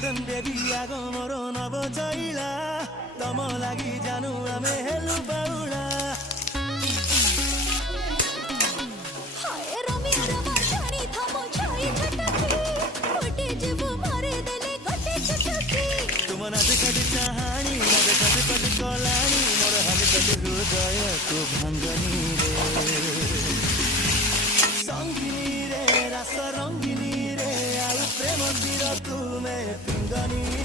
modern baby आगो मोर नव चैला तम लागि जानु आमे हेलु बाउला हाय रोमियो रमा छाणी थमो छाई छटकी गोटे जीव मारे देले गोटे छटकी तुम नाच कटी चाहानी मगे कटी कटी कलानी मोर हानि कटी हृदय को भांगनी रे संगिनी रे रस रंगिनी रे आउ प्रेम तीर तुमे पिंगनी